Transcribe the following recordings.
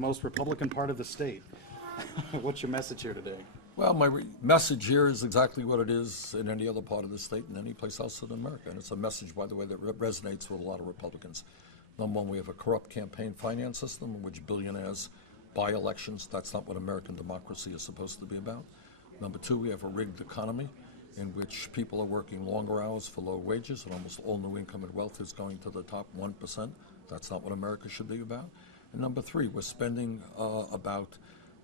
most Republican part of the state. What's your message here today? Well, my message here is exactly what it is in any other part of the state and any place else in America. And it's a message, by the way, that resonates with a lot of Republicans. Number one, we have a corrupt campaign finance system in which billionaires buy elections. That's not what American democracy is supposed to be about. Number two, we have a rigged economy in which people are working longer hours for low wages, and almost all new income and wealth is going to the top 1%. That's not what America should be about. And number three, we're spending about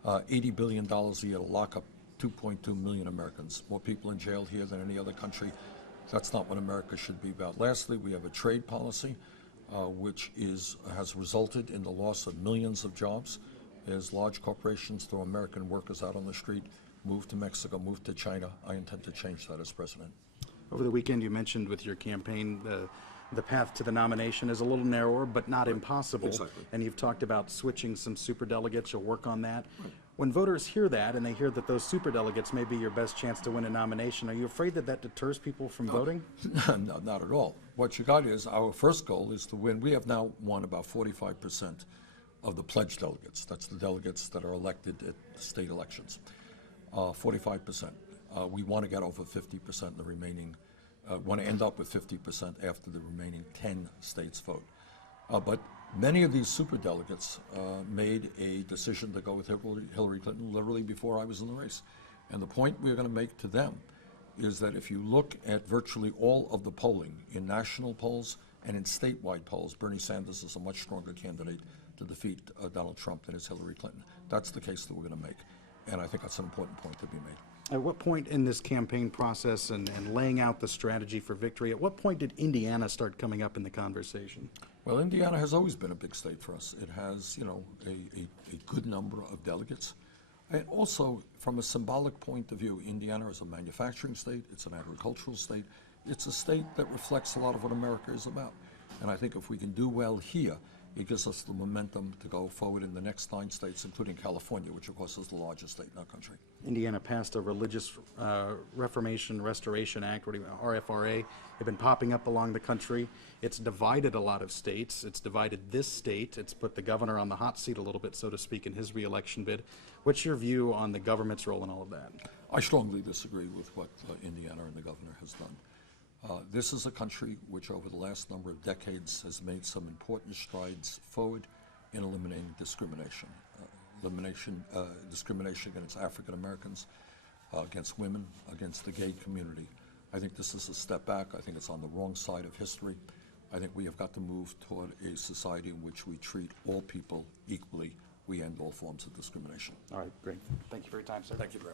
$80 billion a year to lock up 2.2 million Americans. More people in jail here than any other country. That's not what America should be about. Lastly, we have a trade policy which has resulted in the loss of millions of jobs as large corporations throw American workers out on the street, move to Mexico, move to China. I intend to change that as president. Over the weekend, you mentioned with your campaign the path to the nomination is a little narrower, but not impossible. Exactly. And you've talked about switching some superdelegates. You'll work on that. Right. When voters hear that and they hear that those superdelegates may be your best chance to win a nomination, are you afraid that that deters people from voting? No, not at all. What you got is our first goal is to win. We have now won about 45% of the pledged delegates. That's the delegates that are elected at state elections. 45%. We want to get over 50% in the remaining. Want to end up with 50% after the remaining 10 states vote. But many of these superdelegates made a decision to go with Hillary Clinton literally before I was in the race. And the point we're going to make to them is that if you look at virtually all of the polling in national polls and in statewide polls, Bernie Sanders is a much stronger candidate to defeat Donald Trump than is Hillary Clinton. That's the case that we're going to make. And I think that's an important point to be made. At what point in this campaign process and laying out the strategy for victory, at what point did Indiana start coming up in the conversation? Well, Indiana has always been a big state for us. It has, a good number of delegates. And also, from a symbolic point of view, Indiana is a manufacturing state. It's an agricultural state. It's a state that reflects a lot of what America is about. And I think if we can do well here, it gives us the momentum to go forward in the next 9 states, including California, which of course is the largest state in our country. Indiana passed a Religious Reformation Restoration Act, RFRA. They've been popping up along the country. It's divided a lot of states. It's divided this state. It's put the governor on the hot seat a little bit, so to speak, in his re-election bid. What's your view on the government's role in all of that? I strongly disagree with what Indiana and the governor has done. This is a country which over the last number of decades has made some important strides forward in eliminating discrimination. Discrimination against African Americans, against women, against the gay community. I think this is a step back. I think it's on the wrong side of history. I think we have got to move toward a society in which we treat all people equally. We end all forms of discrimination. All right, great. Thank you for your time, sir. Thank you very much.